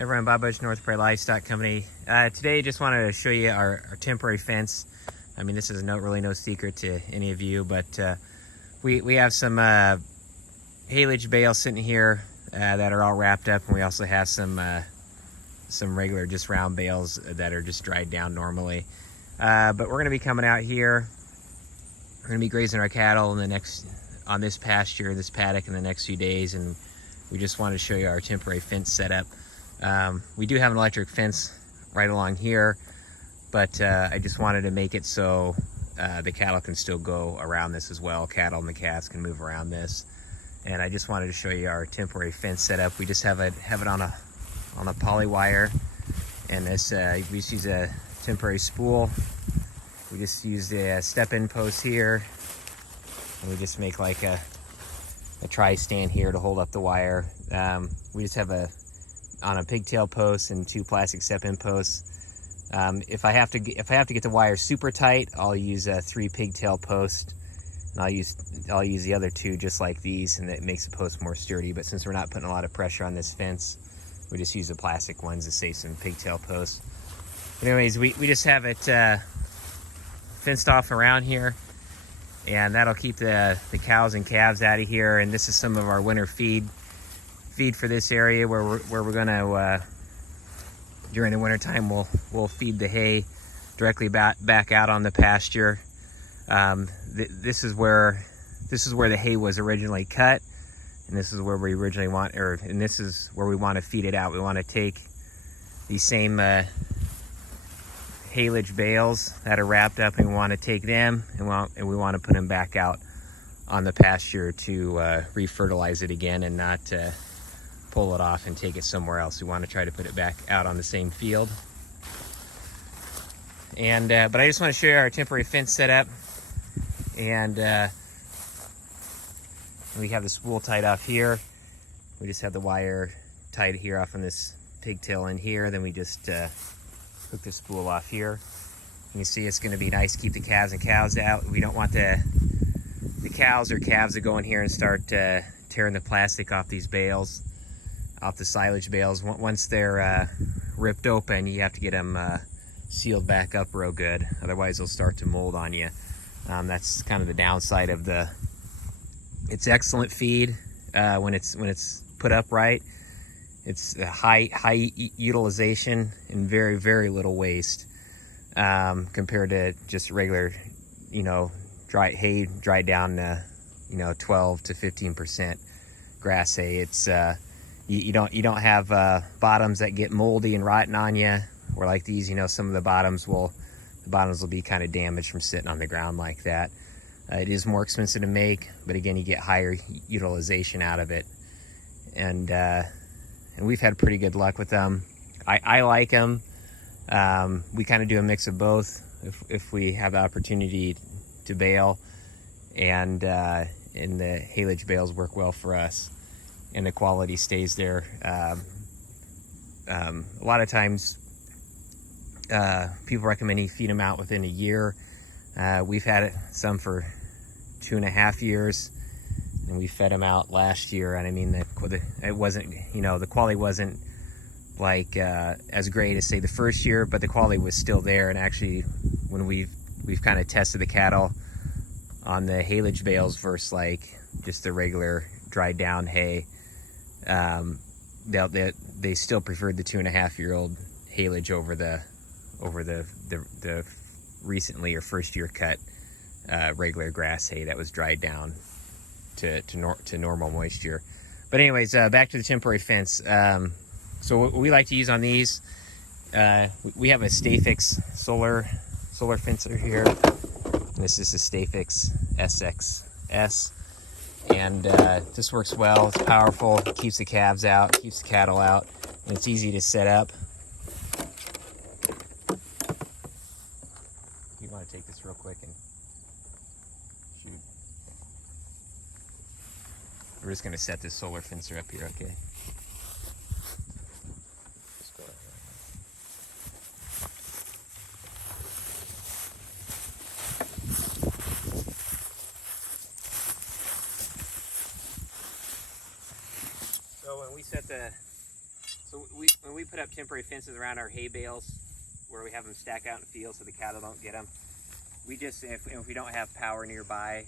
Everyone, Bob Bush, North Prairie Livestock Company. Today, just wanted to show you our temporary fence. I mean, this is really no secret to any of you, but we have some haylage bales sitting here that are all wrapped up, and we also have some regular just round bales that are just dried down normally. But we're going to be coming out here. We're going to be grazing our cattle on this pasture, this paddock, in the next few days, and we just wanted to show you our temporary fence setup. We do have an electric fence right along here, but I just wanted to make it so the cattle can still go around this as well. Cattle and the calves can move around this, and I just wanted to show you our temporary fence setup. We just have it on a poly wire, and this we just use a temporary spool. We just use a step-in post here, and we just make like a tri-stand here to hold up the wire. We just have on a pigtail post and 2 plastic step-in posts. If I have to get the wire super tight, I'll use 3 pigtail posts, and I'll use the other 2 just like these, and it makes the post more sturdy. But since we're not putting a lot of pressure on this fence, we just use the plastic ones to save some pigtail posts. But anyways, we just have it fenced off around here, and that'll keep the cows and calves out of here. And this is some of our winter feed for this area where we're gonna during the winter time we'll feed the hay directly back out on the pasture. This is where the hay was originally cut, and this is where we originally and this is where we want to feed it out. We want to take these same haylage bales that are wrapped up, and we want to take them and we want to put them back out on the pasture to refertilize it again, and not pull it off and take it somewhere else. We want to try to put it back out on the same field. And but I just want to show you our temporary fence setup, and we have the spool tied off here. We just have the wire tied here off on this pigtail in here. Then we just hook the spool off here. You can see it's going to be nice to keep the calves and cows out. We don't want the cows or calves to go in here and start tearing the plastic off these bales, off the silage bales. Once they're ripped open, you have to get them sealed back up real good, otherwise they'll start to mold on you. That's kind of the downside of it's excellent feed when it's put up right. It's a high utilization and very, very little waste compared to just regular, dry hay, dried down 12 to 15% grass hay. It's you don't have bottoms that get moldy and rotten on you, or like these. Some of the bottoms will be kind of damaged from sitting on the ground like that. It is more expensive to make, but again, you get higher utilization out of it, and we've had pretty good luck with them. I like them. We kind of do a mix of both if we have the opportunity to bale, and the haylage bales work well for us, and the quality stays there. A lot of times people recommend you feed them out within a year. We've had some for 2.5 years, and we fed them out last year, and I mean, it wasn't, the quality wasn't like as great as, say, the first year, but the quality was still there. And actually, when we've kind of tested the cattle on the haylage bales versus like just the regular dried down hay, they still preferred the 2.5-year-old haylage over the recently or first year cut regular grass hay that was dried down to normal moisture. But anyways, back to the temporary fence. So what we like to use on these, we have a Stayfix solar fencer here. And this is a Stayfix SXS, and this works well. It's powerful, it keeps the calves out, keeps the cattle out, and it's easy to set up. You want to take this real quick and shoot. We're just going to set this solar fencer up here, okay? Just go ahead. So when we set the So when we put up temporary fences around our hay bales, where we have them stack out in the field so the cattle don't get them, we just, if we don't have power nearby,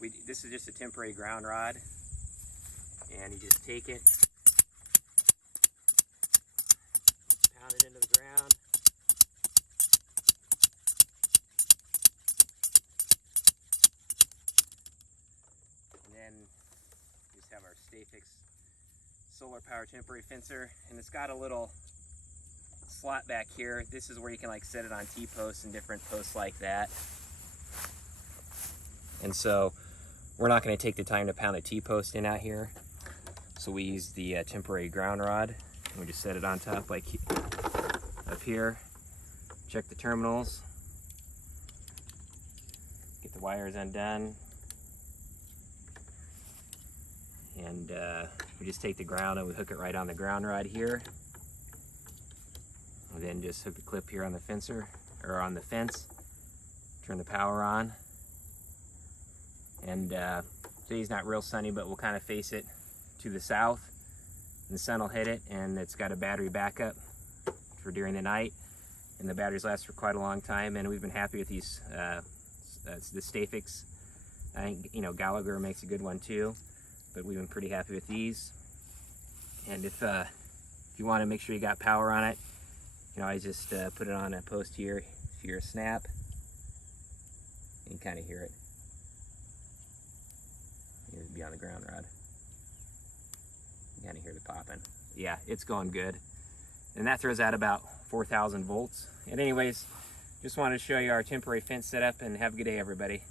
this is just a temporary ground rod, and you just take it, pound it into the ground, and then just have our Stay-Fix solar power temporary fencer, and it's got a little slot back here. This is where you can like set it on T-posts and different posts like that. And so we're not going to take the time to pound a T-post in out here, so we use the temporary ground rod, and we just set it on top like up here. Check the terminals, get the wires undone, and we just take the ground and we hook it right on the ground rod here, and then just hook the clip here on the fencer, or on the fence, turn the power on, and today's not real sunny, but we'll kind of face it to the south, and the sun will hit it, and it's got a battery backup for during the night, and the batteries last for quite a long time, and we've been happy with these, the Stay-Fix. I think, you know, Gallagher makes a good one too, but we've been pretty happy with these. And if you want to make sure you got power on it, you know, I just put it on a post here. If you hear a snap, you can kind of hear it. It'll be on the ground rod. You kind of hear the popping. Yeah, it's going good. And that throws out about 4,000 volts. And anyways, just wanted to show you our temporary fence setup, and have a good day, everybody.